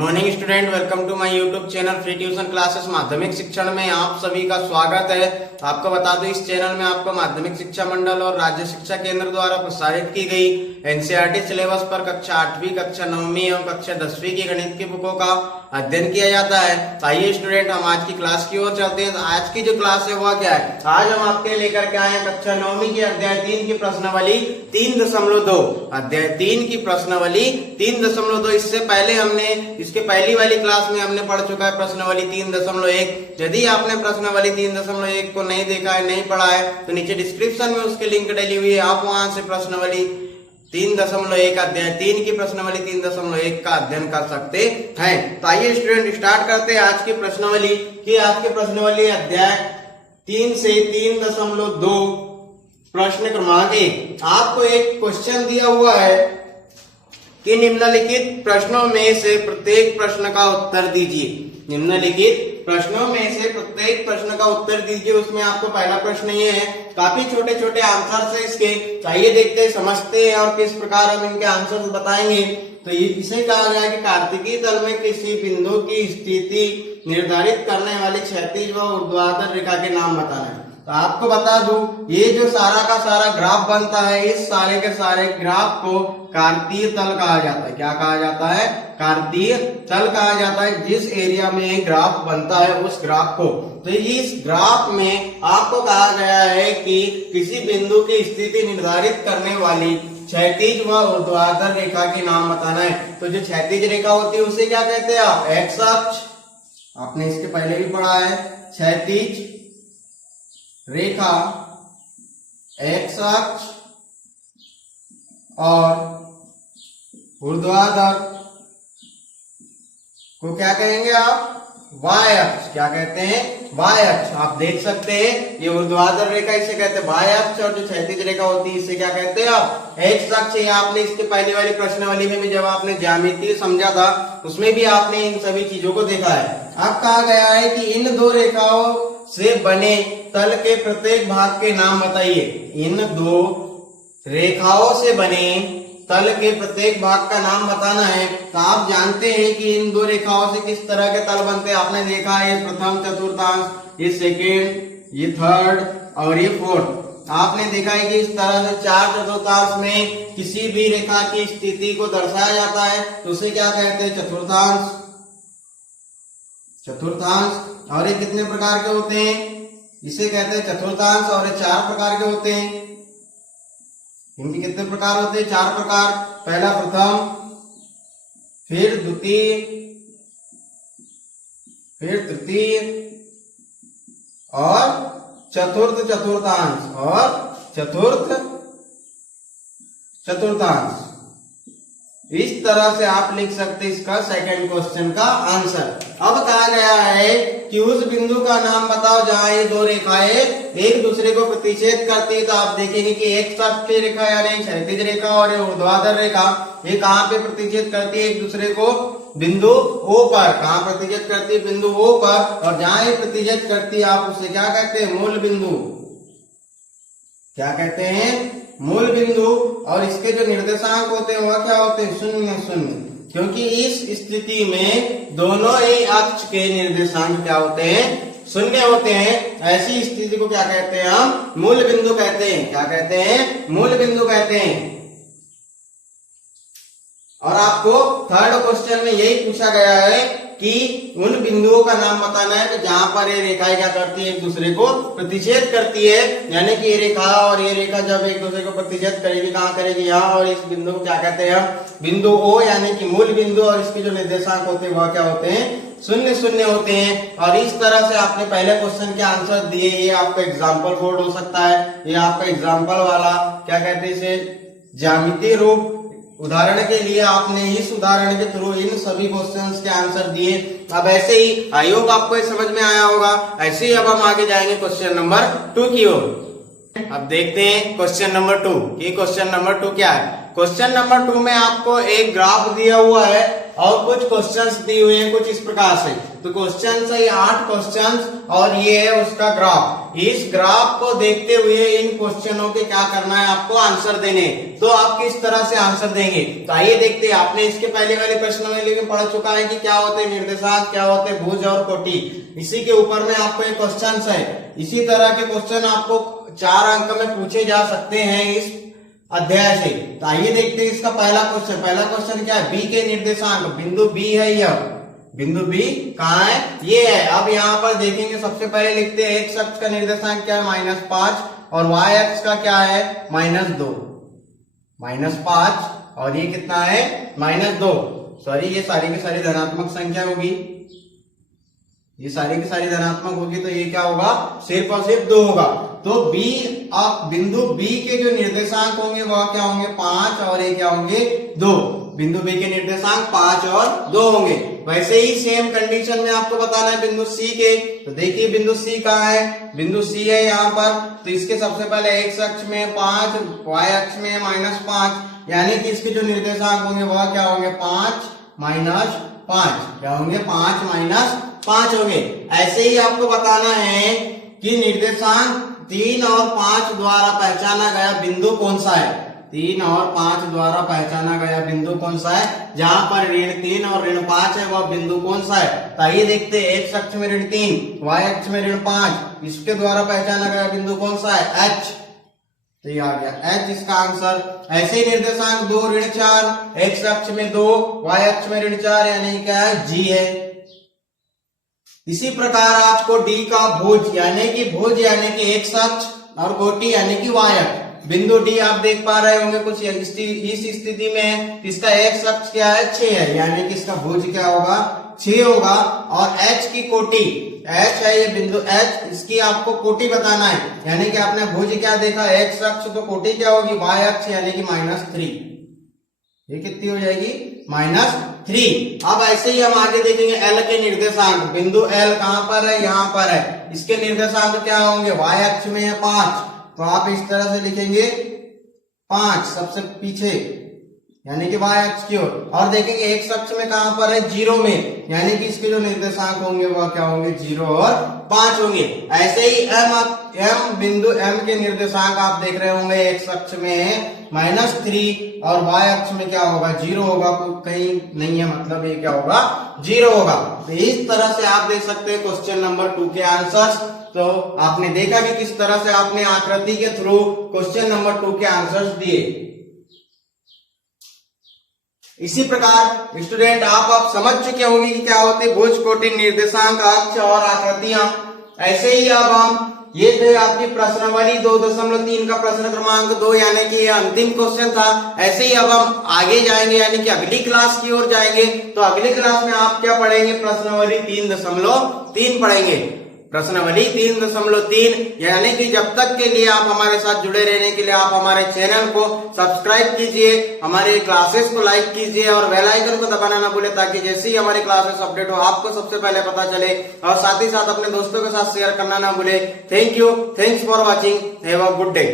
Morning student, welcome to my YouTube channel free tuition classes. माध्यमिक शिक्षण में आप सभी का स्वागत है। आपको बता दूं, इस चैनल में आपको माध्यमिक शिक्षा मंडल और राज्य शिक्षा केंद्र द्वारा प्रसारित की गई एनसीईआरटी सिलेबस पर कक्षा 8वीं, कक्षा 9वीं एवं कक्षा 10वीं की गणित की बुकों का अध्ययन किया जाता है। आइए स्टूडेंट, हम आज की क्लास की ओर चलते हैं। आज की जो क्लास है वह क्या है? आज हम आपके लेकर के आए हैं कक्षा 9वीं की अध्याय 3 की प्रश्नावली 3.2। अध्याय 3 की प्रश्नावली 3.2। इससे पहले हमने इसके पहली वाली क्लास में हमने पढ़ चुका है प्रश्नावली 3.1। यदि आपने प्रश्नावली 3.1 को नहीं देखा है, नहीं पढ़ा है, तो नीचे डिस्क्रिप्शन में उसकी लिंक डली हुई है, आप वहां से प्रश्नावली 3.1 अध्याय 3 की प्रश्नावली 3.1 का अध्ययन कर सकते हैं। तो आइए स्टूडेंट, स्टार्ट करते हैं आज की प्रश्नावली आज की प्रश्नावली अध्याय 3 से 3.2 प्रश्न क्रमांक 1। आपको एक क्वेश्चन दिया हुआ है कि निम्नलिखित प्रश्नों में से प्रत्येक प्रश्न का उत्तर दीजिए। निम्नलिखित प्रश्नों में से प्रत्येक प्रश्न का उत्तर दीजिए। उसमें आपको पहला प्रश्न ये है, काफी छोटे छोटे आंसर है इसके। चाहिए देखते हैं, समझते हैं और किस प्रकार हम इनके आंसर बताएंगे। तो ये इसे कहा गया है कि कार्तिकीय तल में किसी बिंदु की स्थिति निर्धारित करने वाली क्षैतिज व ऊर्ध्वाधर रेखा के नाम बताना है। तो आपको बता दूं, ये जो सारा का सारा ग्राफ बनता है, इस सारे के सारे ग्राफ को कार्तीय तल कहा जाता है। क्या कहा जाता है? कार्तीय तल कहा जाता है। जिस एरिया में ये ग्राफ बनता है उस ग्राफ को। तो इस ग्राफ में आपको कहा गया है कि किसी बिंदु की स्थिति निर्धारित करने वाली क्षैतिज व ऊर्ध्वाधर रेखा के नाम बताना है। तो जो क्षैतिज रेखा होती है उसे क्या कहते हैं आप? एक्स अक्ष। आपने इसके पहले भी पढ़ा है। क्षैतिज रेखा एक्स अक्ष और ऊर्ध्वाधर को क्या कहेंगे आप? वाय अक्ष। क्या कहते हैं? वाय अक्ष। आप देख सकते हैं, ये ऊर्ध्वाधर रेखा इसे कहते हैं वाय अक्ष, और जो क्षैतिज रेखा होती है इसे क्या कहते हैं आप? एक्स अक्ष। ये आपने इसके पहली वाली प्रश्नावली में भी, जब आपने ज्यामिति समझा था, उसमें भी आपने इन सभी चीजों को देखा है। अब कहा गया है कि इन दो रेखाओं से बने तल के प्रत्येक भाग के नाम बताइए। इन दो रेखाओं से बने तल के प्रत्येक भाग का नाम बताना है। तो आप जानते हैं कि इन दो रेखाओं से किस तरह के तल बनते हैं। आपने देखा है, ये प्रथम चतुर्थांश, ये सेकेंड, ये थर्ड और ये फोर्थ। आपने देखा है कि इस तरह से 4 चतुर्थांश में किसी भी रेखा की स्थिति को दर्शाया जाता है, तो उसे क्या कहते हैं? चतुर्थांश। चतुर्थांश। और ये कितने प्रकार के होते हैं? इसे कहते हैं चतुर्थांश। और ये 4 प्रकार के होते हैं। इनके कितने प्रकार होते हैं? 4 प्रकार। पहला प्रथम, फिर द्वितीय, फिर तृतीय और चतुर्थ चतुर्थांश और चतुर्थ चतुर्थांश। इस तरह से आप लिख सकते हैं इसका सेकंड क्वेश्चन का आंसर। अब कहा गया है कि उस बिंदु का नाम बताओ जहां ये दो रेखाएं एक दूसरे को प्रतिच्छेद करती है। तो आप देखेंगे कि एक अक्ष की रेखा यानी क्षैतिज रेखा और ये ऊर्ध्वाधर रेखा, ये कहाँ पे प्रतिच्छेद करती है एक दूसरे को? बिंदु O पर। कहाँ प्रतिच्छेद करती है? बिंदु O पर। और जहां ये प्रतिच्छेद करती है आप उसे क्या कहते हैं? मूल बिंदु। क्या कहते हैं? मूल बिंदु। और इसके जो निर्देशांक होते हैं वह क्या होते हैं? 0, 0। क्योंकि इस स्थिति में दोनों ही अक्ष के निर्देशांक क्या होते हैं? 0 होते हैं। ऐसी स्थिति को क्या कहते हैं? हम मूल बिंदु कहते हैं। क्या कहते हैं? मूल बिंदु कहते हैं। और आपको थर्ड क्वेश्चन में यही पूछा गया है कि उन बिंदुओं का नाम बताना है कि जहां पर ये रेखाएं क्या करती है? एक दूसरे को प्रतिच्छेद करती है। यानी कि ये रेखा और ये रेखा जब एक दूसरे को प्रतिच्छेद करेगी, कहाँ करेगी? यहाँ। और इस बिंदु को क्या कहते हैं? बिंदु O यानी कि मूल बिंदु। और इसके जो निर्देशांक होते हैं वह क्या होते हैं? 0, 0 होते हैं। और इस तरह से आपने पहले क्वेश्चन के आंसर दिए। ये आपका एग्जाम्पल बोर्ड हो सकता है, ये आपका एग्जाम्पल वाला क्या कहते हैं इसे? ज्यामितीय रूप। उदाहरण के लिए आपने इस उदाहरण के थ्रू इन सभी क्वेश्चंस के आंसर दिए। अब ऐसे ही आई होप आपको ये समझ में आया होगा। ऐसे ही अब हम आगे जाएंगे क्वेश्चन नंबर 2 की ओर। अब देखते हैं क्वेश्चन नंबर 2। ये क्वेश्चन नंबर 2 क्या है? क्वेश्चन नंबर 2 में आपको एक ग्राफ दिया हुआ है और कुछ क्वेश्चंस दिए हुए हैं कुछ इस प्रकार से। तो क्वेश्चन है 8 क्वेश्चंस और ये है उसका ग्राफ। इस ग्राफ को देखते हुए इन क्वेश्चनों के क्या करना है, आपको आंसर देने। तो आप किस तरह से आंसर देंगे, तो आइए देखते हैं। आपने इसके पहले वाले प्रश्न में लेकिन पढ़ चुका है कि क्या होते हैं निर्देशांक, क्या होते हैं भुज और कोटि। इसी के ऊपर में आपको एक क्वेश्चन है। इसी तरह के क्वेश्चन आपको 4 अंक में पूछे जा सकते हैं इस अध्याय से। तो आइए देखते हैं इसका पहला क्वेश्चन। पहला क्वेश्चन क्या है, बी के निर्देशांक, बिंदु बी है यह, बिंदु बी कहाँ है, ये है। अब यहाँ पर देखेंगे, सबसे पहले लिखते हैं एक्स अक्ष का निर्देशांक क्या है -5 और वाई अक्ष का क्या है -2, -5 और ये कितना है -2। सॉरी, ये सारी की सारी धनात्मक संख्या होगी, ये सारी की सारी धनात्मक होगी, तो ये क्या होगा, सिर्फ और सिर्फ 2 होगा। तो बी, अब बिंदु बी के जो निर्देशांक होंगे वह क्या होंगे 5 और ये क्या होंगे 2। बिंदु बी के निर्देशांक 5 और 2 होंगे। वैसे ही सेम कंडीशन में आपको बताना है बिंदु सी के। तो देखिए बिंदु सी कहाँ है, बिंदु सी है यहाँ पर। तो इसके सबसे पहले एक्स अक्ष में 5, वाई अक्ष में -5, यानी कि इसके जो निर्देशांक होंगे वह क्या होंगे 5 -5, क्या होंगे 5 -5 होंगे। ऐसे ही आपको बताना है कि निर्देशांक 3 और 5 द्वारा पहचाना गया बिंदु कौन सा है। 3 और 5 द्वारा पहचाना गया बिंदु कौन सा है, जहां पर ऋण 3 और ऋण 5 है, वह बिंदु कौन सा है। तो आइए देखते हैं, एक्स अक्ष में ऋण 3, वाई अक्ष में ऋण 5, इसके द्वारा पहचाना गया बिंदु कौन सा है, एच। तो ये आ गया एच इसका आंसर। ऐसे ही निर्देशांक 2 ऋण 4, एक्स अक्ष में 2, वाई अक्ष में ऋण 4, यानी क्या है जी है। इसी प्रकार आपको डी का भुज यानी कि एक्स अक्ष और कोटि यानी कि वाई अक्ष। बिंदु डी आप देख पा रहे होंगे कुछ इस स्थिति में, इसका एक्स अक्ष क्या है 6 है, यानी कि इसका भुज क्या होगा 6 होगा। और एच की कोटि, एच है ये बिंदु एच, इसकी आपको कोटि बताना है, यानी कि आपने भुज क्या देखा एक्स अक्ष, तो कोटि क्या होगी वाई अक्ष यानी कि -3। ये कितनी हो जाएगी -3। अब ऐसे ही हम आगे देखेंगे एल के निर्देशांक। बिंदु एल कहां पर है, यहाँ पर है। इसके निर्देशांक क्या होंगे, वाई अक्ष में है 5, तो आप इस तरह से लिखेंगे 5 सबसे पीछे, यानी कि वाई अक्ष की ओर। और देखेंगे एक्स अक्ष में कहां पर है 0 में, यानी कि इसके जो निर्देशांक होंगे वह क्या होंगे 0 और 5 होंगे। ऐसे ही एम बिंदु एम के निर्देशांक आप देख रहे होंगे, एक्स अक्ष में है -3 और वाई अक्ष में क्या होगा 0 होगा, कहीं नहीं है मतलब ये क्या होगा 0 होगा। तो इस तरह से आप देख सकते हैं क्वेश्चन नंबर 2 के आंसर्स। तो आपने देखा कि किस तरह से आपने आकृति के थ्रू क्वेश्चन नंबर 2 के आंसर्स दिए। इसी प्रकार स्टूडेंट आप समझ चुके होंगे कि क्या होते हैं भुज, कोटि, निर्देशांक, अक्ष और आकृतियां। ऐसे ही अब हम ये थे आपकी प्रश्नावली 2.3 का प्रश्न क्रमांक 2, यानी कि ये अंतिम क्वेश्चन था। ऐसे ही अब हम आगे जाएंगे, यानी कि अगली क्लास की ओर जाएंगे। तो अगली क्लास में आप क्या पढ़ेंगे, प्रश्नावली 3.3 पढ़ेंगे। प्रश्नावली 3.3, यानी कि जब तक के लिए आप हमारे साथ जुड़े रहने के लिए आप हमारे चैनल को सब्सक्राइब कीजिए, हमारे क्लासेस को लाइक कीजिए और बेल आइकन को दबाना ना भूले, ताकि जैसे ही हमारी क्लासेस अपडेट हो आपको सबसे पहले पता चले। और साथ ही साथ अपने दोस्तों के साथ शेयर करना ना भूले। Thank you, thanks for watching, have a good day.